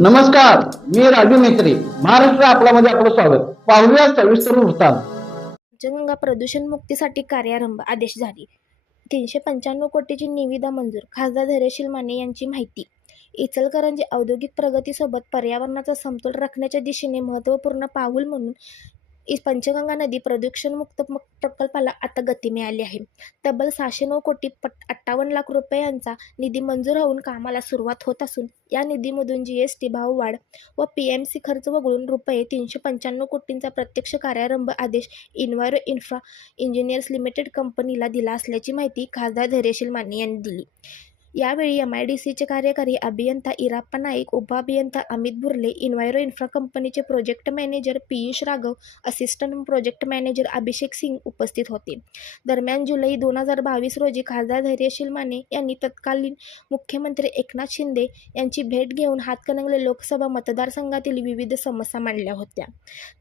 नमस्कार मी राजू मेत्री महाराष्ट्र आपला मध्ये आपलं स्वागत. पाहूया सविस्तर वृत्तांत. पंचगंगा प्रदूषण मुक्तीसाठी कार्यारंभ आदेश जारी. तीनशे पंच्याण्णव कोटीची निविदा मंजूर खासदार धैर्यशील माने यांची माहिती. इचलकरंजी औद्योगिक प्रगतीसोबत पर्यावरणाचा समतोल राखण्याच्या दिशेने महत्त्वपूर्ण पाऊल म्हणून पंचगंगा नदी प्रदूषणमुक्त प्रकल्पाला आता गती मिळाली आहे. तब्बल सहाशे नऊ कोटी पट अठ्ठावन्न लाख रुपयांचा निधी मंजूर होऊन कामाला सुरुवात होत असून या निधीमधून जी एस टी भाववाढ व पी एम सी खर्च वगळून रुपये तीनशे पंच्याण्णव कोटींचा प्रत्यक्ष कार्यारंभ आदेश इन्व्हायरो इन्फ्रा इंजिनियर्स लिमिटेड कंपनीला दिला असल्याची माहिती खासदार धैर्यशील माने यांनी दिली. यावेळी एम आय डी सीचे कार्यकारी अभियंता इराप्पा नाईक उपअभियंता अमित बुर्ले इन्व्हायरो इन्फ्रा कंपनीचे project manager Piyush Raghav assistant project manager Abhishek Singh उपस्थित होते. दरम्यान जुलै दोन हजार बावीस रोजी खासदार धैर्यशील माने यांनी तत्कालीन मुख्यमंत्री एकनाथ शिंदे यांची भेट घेऊन हातकणंगले लोकसभा मतदारसंघातील विविध समस्या मांडल्या होत्या.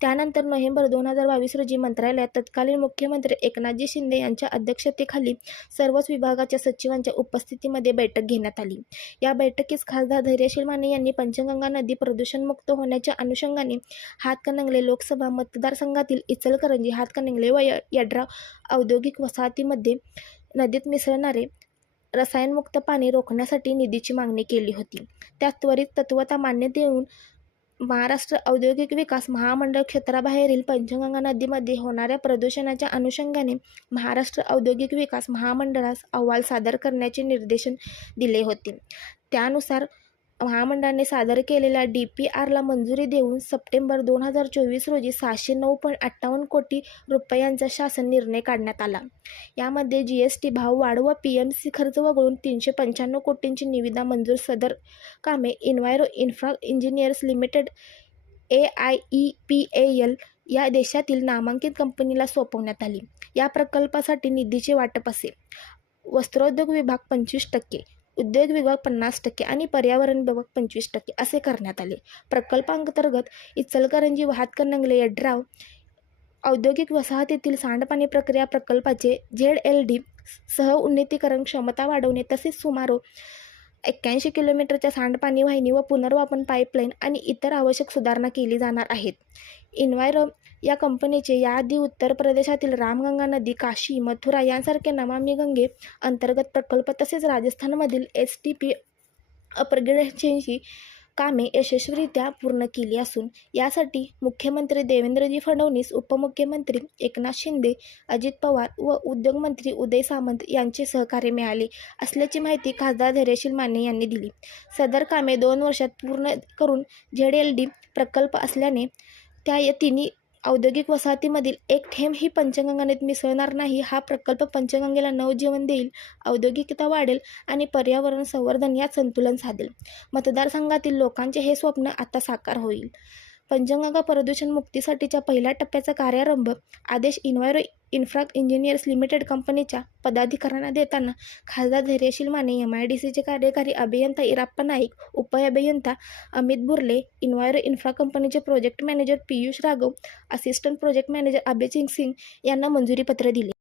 त्यानंतर नोव्हेंबर दोन हजार बावीस रोजी मंत्रालयात तत्कालीन मुख्यमंत्री एकनाथजी शिंदे यांच्या अध्यक्षतेखाली सर्वच विभागाच्या सचिवांच्या उपस्थितीमध्ये बैठक घेण्यात आली. या बैठकीस खासदार धैर्यशील माने यांनी पंचगंगा नदी प्रदूषणमुक्त होण्याच्या अनुषंगाने हातकणंगले लोकसभा मतदारसंघातील इचलकरंजी हातकणंगले व यड्रा औद्योगिक वसाहतीमध्ये नदीत मिसळणारे रसायनमुक्त पाणी रोखण्यासाठी निधीची मागणी केली होती. त्यात त्वरित तत्वता मान्य देऊन महाराष्ट्र औद्योगिक विकास महामंडळ क्षेत्राबाहेरील पंचगंगा नदीमध्ये होणाऱ्या प्रदूषणाच्या अनुषंगाने महाराष्ट्र औद्योगिक विकास महामंडळास अहवाल सादर करण्याचे निर्देशन दिले होते. त्यानुसार महामंडळाने सादर केलेल्या डी पी आरला मंजुरी देऊन सप्टेंबर दोन हजार चोवीस रोजी सहाशे नऊ पॉईंट अठ्ठावन्न कोटी रुपयांचा शासन निर्णय काढण्यात आला. यामध्ये जी एस टी भाववाढ व पी एम सी खर्च वगळून तीनशे पंच्याण्णव कोटींची निविदा मंजूर सदर कामे enviro infra engineers limited A I E P A L या देशातील नामांकित कंपनीला सोपवण्यात आली. या प्रकल्पासाठी निधीचे वाटप असेल वस्त्रोद्योग विभाग पंचवीस टक्के. उद्योग विभाग पन्नास टक्के आणि पर्यावरण विभाग पंचवीस टक्के असे करण्यात आले. प्रकल्पांतर्गत इचलकरंजी व हातकणंगले यड्राव औद्योगिक वसाहतीतील सांडपाणी प्रक्रिया प्रकल्पाचे झेड एल डी सह उन्नतीकरण क्षमता वाढवणे तसेच सुमारे एक्क्याऐंशी किलोमीटरच्या सांडपाणी वाहिनी व पुनर्वापन पाईपलाईन आणि इतर आवश्यक सुधारणा केली जाणार आहेत. इन्व्हायरो या कंपनीचे याआधी उत्तर प्रदेशातील रामगंगा नदी काशी मथुरा यांसारखे नमामी गंगे अंतर्गत प्रकल्प तसेच राजस्थानमधील एस टी पी अपग्रेडेशनची कामे यशस्वीरित्या पूर्ण केली असून यासाठी मुख्यमंत्री देवेंद्रजी फडणवीस उपमुख्यमंत्री एकनाथ शिंदे अजित पवार व उद्योगमंत्री उदय सामंत यांचे सहकार्य मिळाले असल्याची माहिती खासदार धैर्यशील माने यांनी दिली. सदर कामे दोन वर्षात पूर्ण करून झेड एल डी प्रकल्प असल्याने त्या या तिन्ही औद्योगिक वसाहतीमधील एक थेंब ही पंचगंगानेत मिसळणार नाही हा प्रकल्प पंचगंगेला नवजीवन देईल औद्योगिकता वाढेल आणि पर्यावरण संवर्धन यात संतुलन साधेल. मतदारसंघातील लोकांचे हे स्वप्न आता साकार होईल. पंचगंगा प्रदूषण मुक्तीसाठीच्या पहिल्या टप्प्याचा कार्यारंभ आदेश इन्व्हायरो इन्फ्रा इंजिनियर्स लिमिटेड कंपनीच्या पदाधिकाऱ्यांना देताना खासदार Dhairyashil Mane M I D सीचे कार्यकारी अभियंता इराप्पा नाईक उपअभियंता अमित बुर्ले इन्व्हायरो इन्फ्रा कंपनीचे project manager Piyush Raghav assistant project manager Abhijit Singh यांना मंजुरीपत्र दिले.